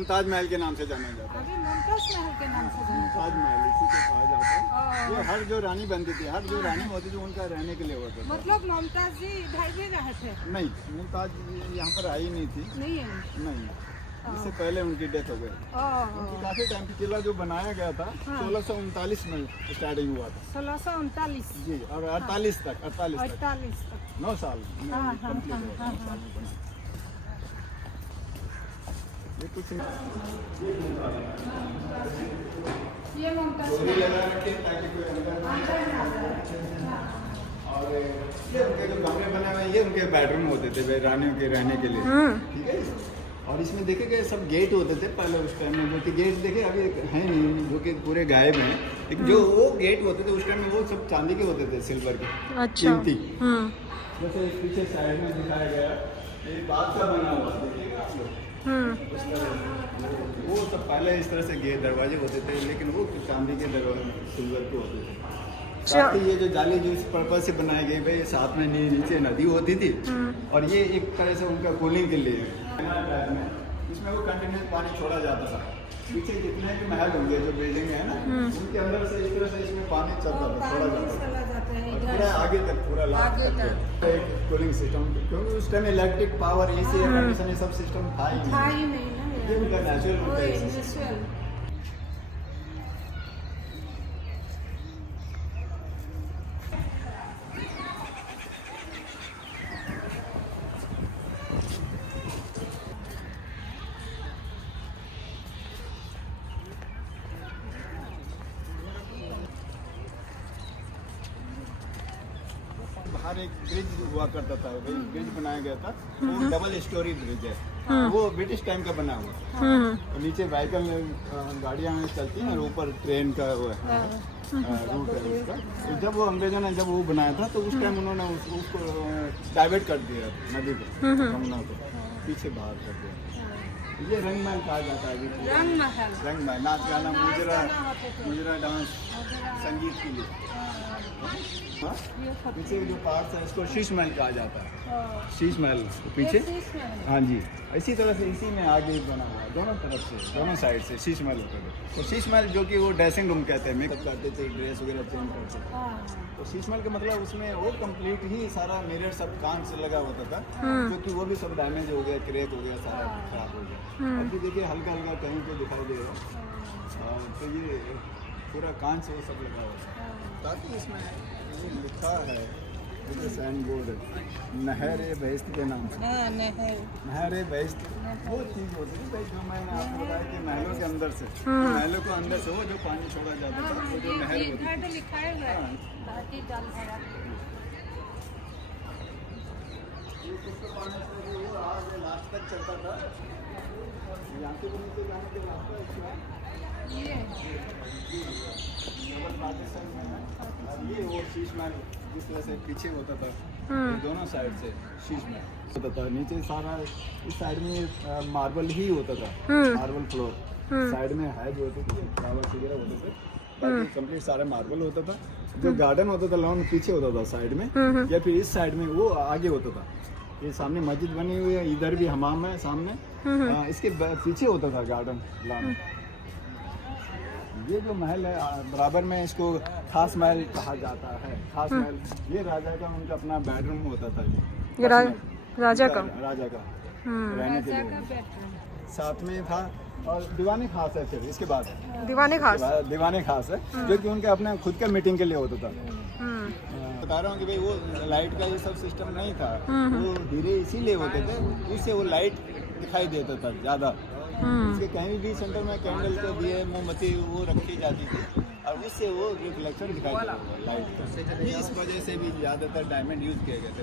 मुमताज महल के नाम से जाना जाता है। अभी मुमताज महल के नाम से जाना मुमताज महल इसी को कहा जाता है। जाता ये हर जो रानी बनती थी, हर जो रानी होती थी उनका रहने के लिए होता था। मतलब मुमताज जी इधर भी रहे थे? नहीं, मुमताज यहाँ पर आई नहीं थी। नहीं है? नहीं, इससे पहले उनकी डेथ हो गई। काफी टाइम की किला जो बनाया गया था 1639 में स्टार्टिंग हुआ था। 1639 जी, और 48 तक 9 साल में हाँ, कंप्लीट हाँ, हुआ। हाँ, 9 साल में बना। ये कुछ ये मुमताज डोरी लगा रखे ताकि कोई अंदर ना आए। और ये उनके जो कमरे बने हुए हैं, ये उनके बेडरूम होते थे रानियों के रहने के लिए। ठीक है। और इसमें देखे गए सब गेट होते थे पहले उस टाइम में, जो कि गेट देखे अभी हैं नहीं, जो कि पूरे गायब हैं। लेकिन जो वो गेट होते थे उस टाइम में वो सब चांदी के होते थे, सिल्वर के। अच्छा। कीमती। जैसे पीछे साइड में दिखाया गया ये बात का बना हुआ देखिएगा आप लोग। वो सब पहले इस तरह से गेट दरवाजे होते थे, लेकिन वो चांदी के दरवाजे सिल्वर के होते थे। साथ ही ये जो जाली जो इस पर्पज से बनाई गई भाई, साथ में नीचे नदी होती थी और ये एक तरह से उनका कूलिंग के लिए इसमें वो कंटिन्यूस पानी छोड़ा जाता था। पीछे जितने भी महल होंगे जो बिल्डिंग है ना, उनके अंदर से इस तरह से इसमें पानी चलता था, छोड़ा जाता था और पूरा आगे तक, पूरा लास्ट तक एक कूलिंग सिस्टम। क्योंकि उस time electric power, AC, air condition ये सब सिस्टम था ही नहीं। ये उनका नेचुरल बाहर एक ब्रिज हुआ करता था, ब्रिज बनाया गया था, वो डबल स्टोरी ब्रिज है। वो ब्रिटिश टाइम का बना हुआ। तो नीचे व्हीकल गाड़ियां चलती हैं और ऊपर ट्रेन का वो है रूट है उसका। तो जब वो अंग्रेजों ने जब वो बनाया था तो उस टाइम उन्होंने उसको डाइवर्ट कर दिया नदी को, यमुना को पीछे बाहर कर दिया। ये रंगमहल कहा जाता है। रंगमहल नाच गाना, मुजरा डांस, संगीत के लिए। पीछे जो पार्ट है इसको शीश महल कहा जाता है। शीश महल पीछे, हाँ जी, इसी तरह से इसी में आगे बना हुआ है, दोनों तरफ से, दोनों साइड से शीश महल होता है। तो शीश महल जो कि वो ड्रेसिंग रूम कहते हैं, मेकअप करते थे, ड्रेस वगैरह चेंज करते थे। तो शीश महल का मतलब उसमें वो कंप्लीट ही सारा मिरर सब कांच से लगा होता था, क्योंकि वो भी सब डैमेज हो गया, क्रैक हो गया, सारा खराब हो गया। अभी देखिए हल्का हल्का कहीं पे दिखाई दे रहा है। तो ये पूरा कांच से वो सब लगा हुआ है। ताकि इसमें ये लिखा है, साइन बोर्ड नहर बहिश्त के नाम से। नहर बहिश्त वो चीज़ होती है भाई, जो मैंने आपको बताया कि महलों के अंदर से, महलों को अंदर से वो जो पानी छोड़ा जाता था, वो जो नहर होती लास्ट तक चलता था। यहाँ से नीचे जाने के रास्ता ये वो शीश महल जिस तरह से पीछे होता था, दोनों साइड से शीश महल होता था। नीचे सारा इस साइड में मार्बल ही होता था, मार्बल फ्लोर। साइड में है जो होते थे फ्लावर्स वगैरह होते थे, बाकी कंप्लीट सारा मार्बल होता था। जो गार्डन होता था लॉन पीछे होता था साइड में, या फिर इस साइड में वो आगे होता था। ये सामने मस्जिद बनी हुई है, इधर भी हमाम है सामने, इसके पीछे होता था गार्डन लॉन। ये जो महल है बराबर में इसको खास महल कहा जाता है। खास महल ये राजा का उनका अपना बेडरूम होता था। ये राजा का रहने के लिए साथ में था। और दीवाने खास है, फिर इसके बाद दीवाने खास है जो कि उनके अपने खुद के मीटिंग के लिए होता था। बता रहा हूँ कि भाई वो लाइट का ये सब सिस्टम नहीं था, वो हीरे इसीलिए होते थे, उससे वो लाइट दिखाई देता था ज़्यादा। इसके कहीं भी सेंटर में कैंडल को दिए, मोमबत्ती वो रखी जाती थी और उससे वो रिफ्लेक्शन दिखाई देता था लाइट का। ये इस वजह से भी ज़्यादातर डायमंड यूज किए गए थे।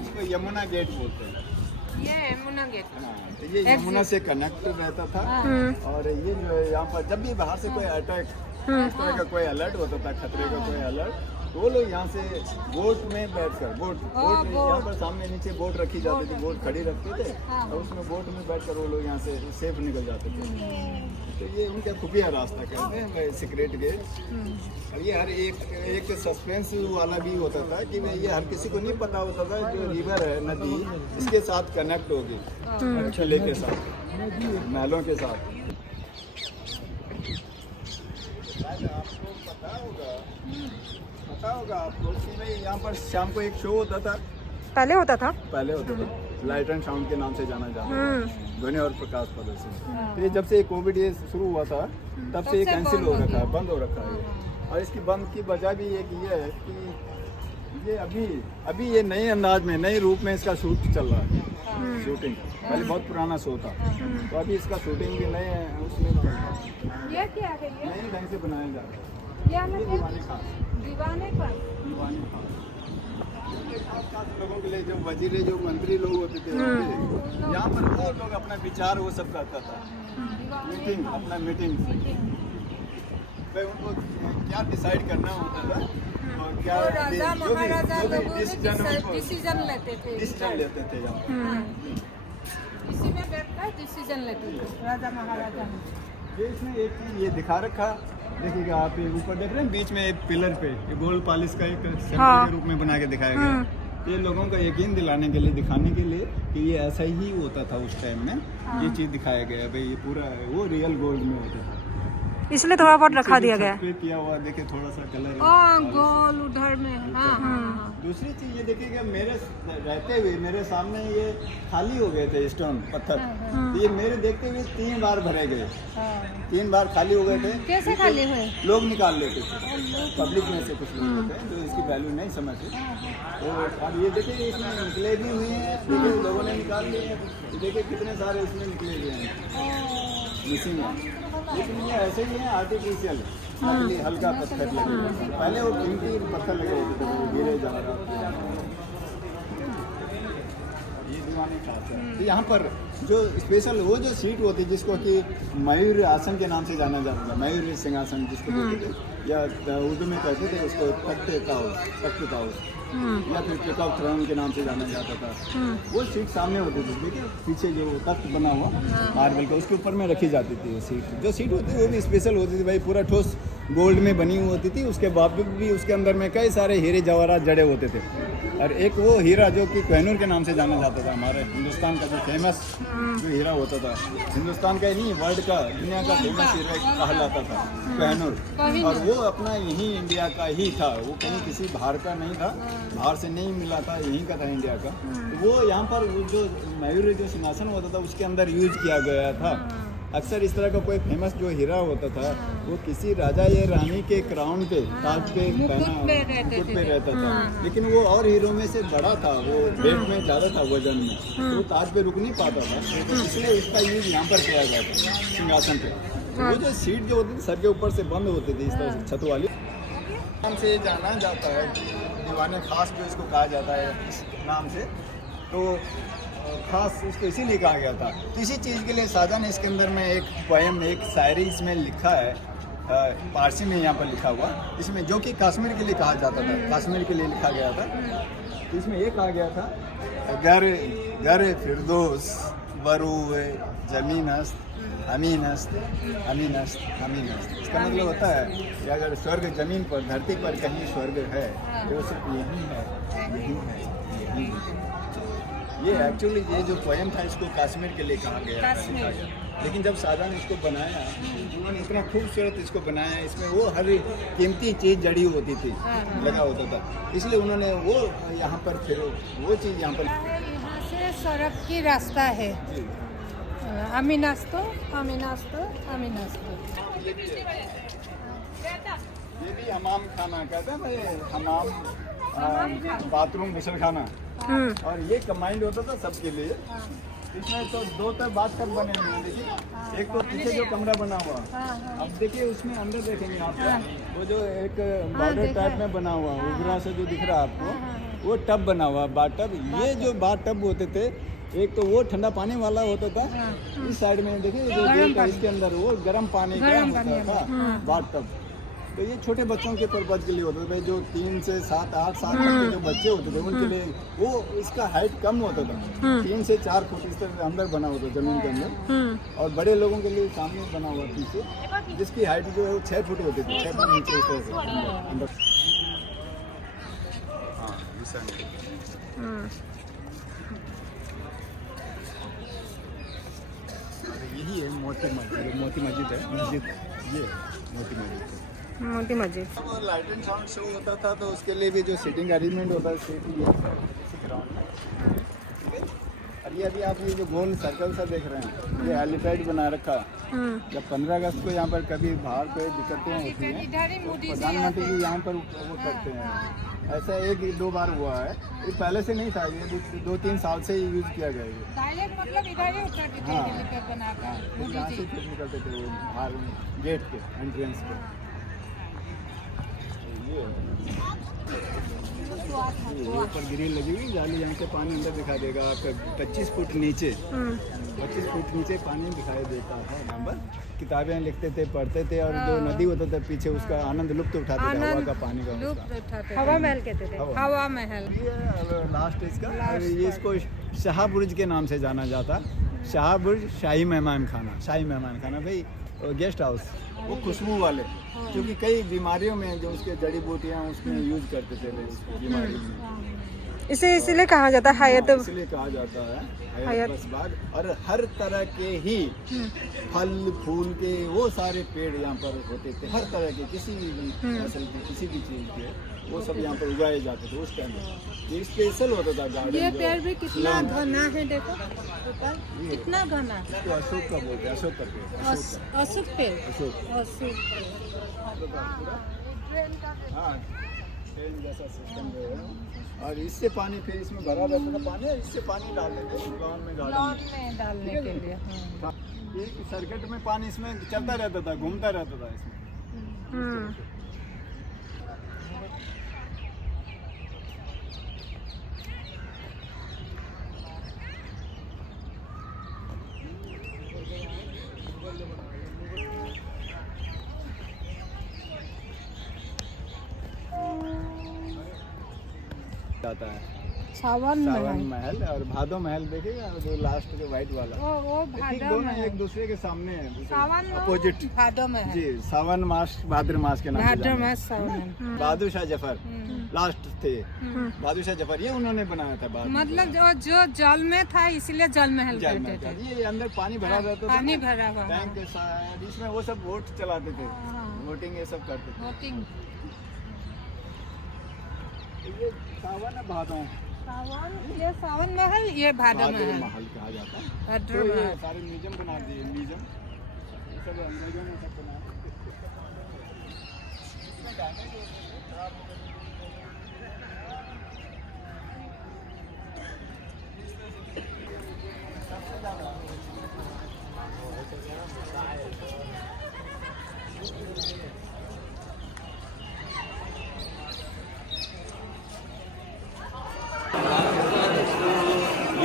इसको यमुना गेट बोलते हैं। ये यमुना गेट। तो ये यमुना से कनेक्ट रहता था। और ये जो यहाँ पर जब भी बाहर से कोई अटैक, इस तरह का कोई अलर्ट होता था, खतरे का कोई अलर्ट, तो वो लोग यहाँ से बोट में बैठकर बोट यहाँ पर सामने नीचे बोट रखी जाती थी, बोट खड़ी रखते थे और उसमें बोट में बैठकर वो लोग यहाँ से सेफ निकल जाते थे। तो ये उनका खुफिया रास्ता कहते हैं, सीक्रेट गेट। और ये हर एक सस्पेंस वाला भी होता था कि ये हर किसी को नहीं पता होता था जो रिवर है, नदी इसके साथ कनेक्ट होगी, किले के साथ, महलों के साथ। आपको पता होगा आपको कि भाई यहाँ पर शाम को एक शो होता था, पहले होता था लाइट एंड साउंड के नाम से जाना जाता है, ध्वनि और प्रकाश प्रदर्शन। तो ये जब से कोविड ये शुरू हुआ था तब से ये कैंसिल हो रखा है, बंद हो रखा है। और इसकी बंद की वजह भी एक ये है कि ये अभी ये नए अंदाज में, नए रूप में इसका शूट चल रहा है, शूटिंग। पहले बहुत पुराना शो था, तो अभी इसका शूटिंग भी नए उसमें ये क्या है? ये नए ढंग से बनाया जा रहा है। ये दीवाने खास दीवाने पर लोगों के लिए जो वजीरे, जो मंत्री लोग होते थे यहाँ पर, वो लोग अपना विचार वो सब करता था, मीटिंग, अपना मीटिंग भाई उनको क्या डिसाइड करना होता था और क्या राजा महाराजा लोग डिसीजन डिसीजन लेते थे यहाँ। इसी में बैठकर डिसीजन लेते थे राजा महाराजा। ये इसमें एक चीज ये दिखा रखा, देखिएगा आप, ये ऊपर देख रहे हैं बीच में एक पिलर पे ये गोल्ड पॉलिश का एक सिंबल के रूप में बना के दिखाया गया। ये लोगों का यकीन दिलाने के लिए, दिखाने के लिए कि ये ऐसा ही होता था उस टाइम में। ये चीज़ दिखाया गया भाई, ये पूरा वो रियल गोल्ड में होता था, इसलिए थोड़ा बहुत रखा दिया गया। किया हुआ देखे थोड़ा सा कलर गोल उधर में। दूसरी चीज ये देखिएगा, मेरे रहते हुए मेरे सामने ये खाली हो गए थे स्टोन पत्थर, तो ये मेरे देखते हुए 3 बार भरे गए, 3 बार खाली हो गए थे। कैसे खाली हुए? लोग निकाल लेते थे, पब्लिक में से कुछ लोग होते हैं जो इसकी वैल्यू नहीं समझते। और ये देखिए इसमें निकले भी हुए हैं, देखिए लोगों ने निकाल लिए हैं, देखिए कितने सारे इसमें निकले हुए हैं मिसिंग है। लेकिन ये ऐसे ही है आर्टिफिशियल, नकली हल्का पत्थर लगे हुए हैं। पहले वो कीमती पत्थर लगे होते थे, गिरे जा रहा। ये दीवाने खास है। तो यहाँ पर जो स्पेशल वो जो सीट होती है जिसको कि मयूर आसन के नाम से जाना जाता था, मयूर सिंहासन जिसको बोलते थे, या उर्दू में कहते थे उसको तख्त ताउस या फिर पिक ऑफ थ्रोन के नाम से जाना जाता था। वो सीट सामने होती थी, देखिए पीछे जो तख्त बना हुआ मार्बल का, उसके ऊपर में रखी जाती थी। वो सीट जो सीट होती थी वो भी स्पेशल होती थी भाई, पूरा ठोस गोल्ड में बनी हुई होती थी। उसके बावजूद भी उसके अंदर में कई सारे हीरे जवाहरात जड़े होते थे। और एक वो हीरा जो कि कोहिनूर के नाम से जाना जाता था, हमारे हिंदुस्तान का जो फेमस जो हीरा होता था, हिंदुस्तान का ही नहीं वर्ल्ड का, दुनिया का फेमस हीरा कहलाता था कोहिनूर। और वो अपना यहीं इंडिया का ही था, वो कहीं किसी बाहर का नहीं था, बाहर से नहीं मिला था, यहीं का था इंडिया का। तो वो यहाँ पर वो जो मयूर जो सिंहासन होता था उसके अंदर यूज किया गया था। अक्सर इस तरह का कोई फेमस जो हीरा होता था वो किसी राजा या रानी के क्राउन पे, ताज पे मुकुट पे रहता था, लेकिन वो और हीरो में से बड़ा था, वो वेट में ज़्यादा था, वजन में, तो वो ताज पे रुक नहीं पाता था, तो इसलिए उसका यूज यहाँ पर किया गया था सिंहासन पे। वो जो सीट जो होती थी सर के ऊपर से बंद होती थी इस तरह से छत वाली, नाम से जाना जाता है, दीवाने खास जो इसको कहा जाता है इस नाम से। तो खास इसको इसीलिए कहा गया था। तो इसी चीज़ के लिए शाहजहां ने इसके अंदर में एक पोएम, एक शायरी इसमें लिखा है, पारसी में यहाँ पर लिखा हुआ, इसमें जो कि कश्मीर के लिए कहा जाता था, कश्मीर के लिए लिखा गया था। तो इसमें ये कहा गया था, घर फिरदौस बरूए ज़मीनस्त अमीनस्त अमीनस्त अमीनस्त। इसका मतलब होता है कि अगर स्वर्ग जमीन पर, धरती पर कहीं स्वर्ग है तो सिर्फ यही है, यही है, यही है। ये एक्चुअली ये जो पोएम था इसको कश्मीर के लिए कहा गया था, लेकिन जब शाहजहां ने इसको बनाया उन्होंने इतना खूबसूरत इसको बनाया, इसमें वो हर कीमती चीज़ जड़ी होती थी, लगा होता था, इसलिए उन्होंने वो यहाँ पर फिर वो चीज़ यहाँ पर। यहाँ से सड़क की रास्ता है, अमीनस्तो अमीनस्तो अमीनस्तो। ये भी हमाम खाना कहते हैं भाई, हमाम बाथरूम गुसल खाना, और ये कमांड होता था सबके लिए। इसमें तो 2 तरह बाथटब बने हुए हैं, देखिए एक तो पीछे जो कमरा बना हुआ, अब देखिए उसमें अंदर देखेंगे आप वो जो एक बॉर्डर टाइप में बना हुआ उगरा से जो दिख रहा है आपको, वो टब बना हुआ बाथटब। ये जो बाथटब होते थे, एक तो वो ठंडा पानी वाला होता था, इस साइड में देखिए जो गेट है इसके अंदर वो गर्म पानी का होता था बाथटब। तो ये छोटे बच्चों के पर्पज के लिए होता था भाई, जो 3 से 7 8 साल तक के जो बच्चे होते थे उनके लिए वो इसका हाइट कम होता था, 3 से 4 फुट इस तरह अंदर बना होता जमीन के अंदर, और बड़े लोगों के लिए सामने बना हुआ पीछे, जिसकी हाइट जो है वो 6 फुट होती थी, 6 फुट नीचे इस तरह से अंदर। हाँ यही है मोती मस्जिद, मोती मस्जिद है मस्जिद, ये मोती मस्जिद। मोती मस्जिद। वो लाइट एंड साउंड शो होता था तो उसके लिए भी जो सीटिंग अरेंजमेंट होता है सीट ग्राउंड में। और ये अभी आप ये जो गोल सर्कल सा देख रहे हैं, ये हेलीपैड बना रखा है। जब 15 अगस्त को यहाँ पर कभी बाहर कोई दिक्कतें होती हैं तो प्रधानमंत्री जी यहाँ पर वो करते हैं। ऐसा 1-2 बार हुआ है, ये पहले से नहीं था, ये 2-3 साल से यूज़ किया गया है। डायरेक्ट मतलब इधर ही उतरते थे हेलीपैड बनाकर फिर यहाँ से फिर निकलते थे वो बाहर गेट के एंट्रेंस पे। ये ऊपर ग्रिल लगी हुई जाली, यहाँ से पानी अंदर दिखा देगा आपका 25 फुट नीचे, 25 फुट नीचे पानी दिखाई देता था। नंबर किताबें लिखते थे, पढ़ते थे, और जो नदी होता था पीछे उसका आनंद लुप्त उठाते थे, हवा का पानी का लुप्त उठाते थे। हवा महल कहते थे। हवा महल ये लास्ट इसका, ये इसको शाह बुर्ज के नाम से जाना जाता, शाह बुर्ज, शाही मेहमान खाना, शाही मेहमान खाना भाई गेस्ट हाउस, वो खुशबू वाले, क्योंकि कई बीमारियों में जो उसके जड़ी बूटियाँ उसमें यूज करते थे बीमारी में, इसे इसलिए कहा जाता है हयात, इसलिए कहा जाता है हयात बसबाग। और हर तरह के ही फल फूल के वो सारे पेड़ यहाँ पर होते थे, हर तरह के, किसी भी फसल के, किसी भी चीज़ के, वो सब यहाँ पर उगाए जाते थे उस टाइम में। ये स्पेशल होता था गार्डन। ये पेड़ भी कितना घना है, देखो कितना घना है। इसको अशोक का बोलते हैं, अशोक का पेड़, अशोक पेड़, अशोक। अशोक। हाँ, ट्रेन जैसा सिस्टम जो है, और इससे पानी फिर इसमें भरा रहता था पानी, इससे पानी डालते थे लॉन में, गार्डन लॉन में डालने के लिए। में। एक सर्किट में पानी इसमें चलता रहता था, घूमता रहता था इसमें। जाता है सावन महल और भादो महल देखेगा, जो लास्ट जो व्हाइट वाला, वो ठीक भादो दोनों महल। एक दूसरे के सामने है, सावन अपोजिट। भादो महल, जी, सावन मास, भाद्र मास के नाम से भाद्र जाना मास सावन। है। बहादुर शाह जफर लास्ट थे, बहादुर शाह जफर, ये उन्होंने बनाया था बाद में। मतलब जो जल में था इसलिए जल महल जल कहते महल। थे। ये अंदर पानी भरा रहता था, पानी भरा हुआ। टैंक के साथ, इसमें वो सब वोट चलाते थे, वोटिंग ये सब करते थे। वोटिंग। ये सावन है, भादो, सावन, ये सावन महल, ये भादो भादो महल। महल कहा जाता है। भाद्र तो ये महल। सारे म्यूजियम बना दिए, म्यूजियम ये सब अंग्रेजों ने सब बनाया। ये